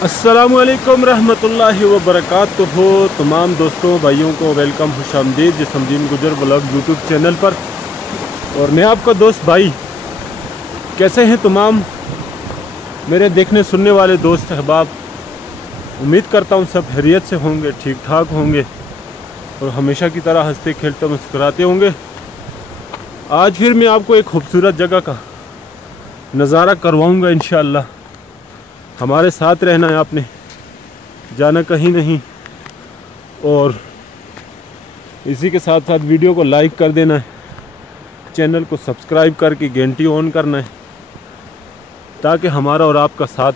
अस्सलामुअलैकुम रहमतुल्लाहि व बरकातुहू। तमाम दोस्तों भाइयों को वेलकम, खुशामदीद जिस्मदीन गुजर ब्लॉग यूट्यूब चैनल पर। और मैं आपका दोस्त भाई, कैसे हैं तमाम मेरे देखने सुनने वाले दोस्त अहबाब। उम्मीद करता हूँ सब खैरियत से होंगे, ठीक ठाक होंगे और हमेशा की तरह हंसते खेलते मुस्कुराते होंगे। आज फिर मैं आपको एक खूबसूरत जगह का नज़ारा करवाऊँगा इंशाअल्लाह। हमारे साथ रहना है, आपने जाना कहीं नहीं। और इसी के साथ साथ वीडियो को लाइक कर देना है, चैनल को सब्सक्राइब करके घंटी ऑन करना है ताकि हमारा और आपका साथ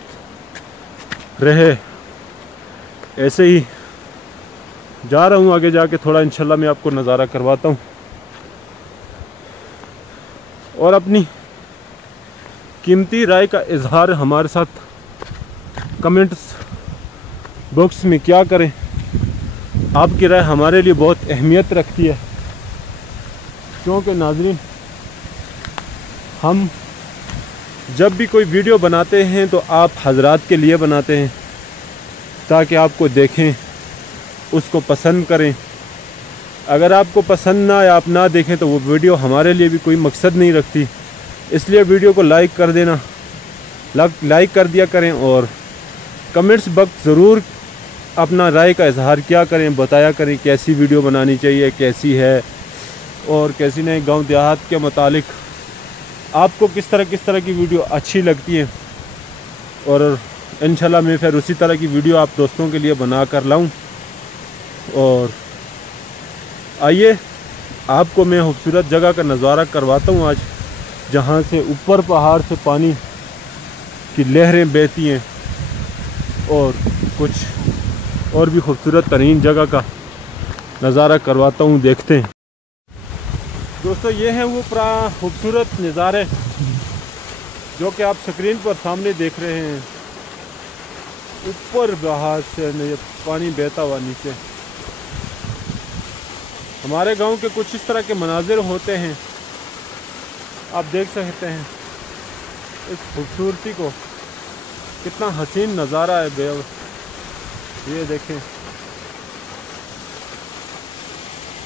रहे। ऐसे ही जा रहा हूँ आगे जाके, थोड़ा इंशाल्लाह मैं आपको नज़ारा करवाता हूँ और अपनी कीमती राय का इजहार हमारे साथ कमेंट्स बॉक्स में क्या करें। आपकी राय हमारे लिए बहुत अहमियत रखती है, क्योंकि नाज़रीन हम जब भी कोई वीडियो बनाते हैं तो आप हजरात के लिए बनाते हैं ताकि आपको देखें, उसको पसंद करें। अगर आपको पसंद ना या आप ना देखें तो वो वीडियो हमारे लिए भी कोई मकसद नहीं रखती। इसलिए वीडियो को लाइक कर देना, लाइक कर दिया करें और कमेंट्स बॉक्स ज़रूर अपना राय का इजहार किया करें, बताया करें कैसी वीडियो बनानी चाहिए, कैसी है और कैसी नहीं। गांव देहात के मुतालिक आपको किस तरह की वीडियो अच्छी लगती है और इंशाल्लाह मैं फिर उसी तरह की वीडियो आप दोस्तों के लिए बना कर लाऊं। और आइए आपको मैं खूबसूरत जगह का नज़ारा करवाता हूं आज, जहां से ऊपर पहाड़ से पानी की लहरें बहती हैं और कुछ और भी खूबसूरत तरीन जगह का नज़ारा करवाता हूँ। देखते हैं दोस्तों, ये हैं वो खूबसूरत नज़ारे जो कि आप स्क्रीन पर सामने देख रहे हैं। ऊपर पहाड़ से पानी बहता हुआ नीचे। हमारे गांव के कुछ इस तरह के मनाजिर होते हैं, आप देख सकते हैं इस खूबसूरती को। कितना हसीन नज़ारा है ये देखें,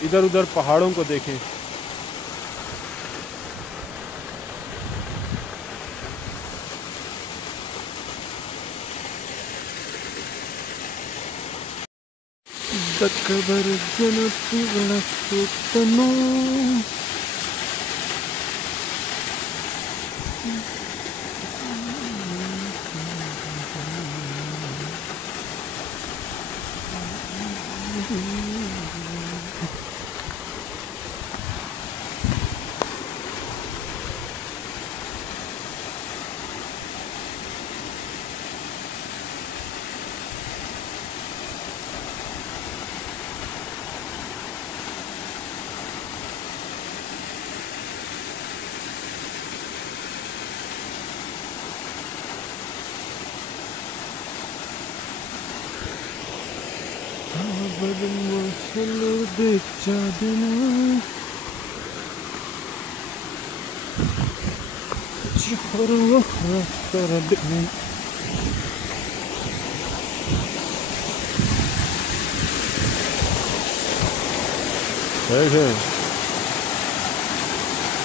इधर उधर पहाड़ों को देखें।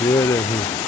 ये देखें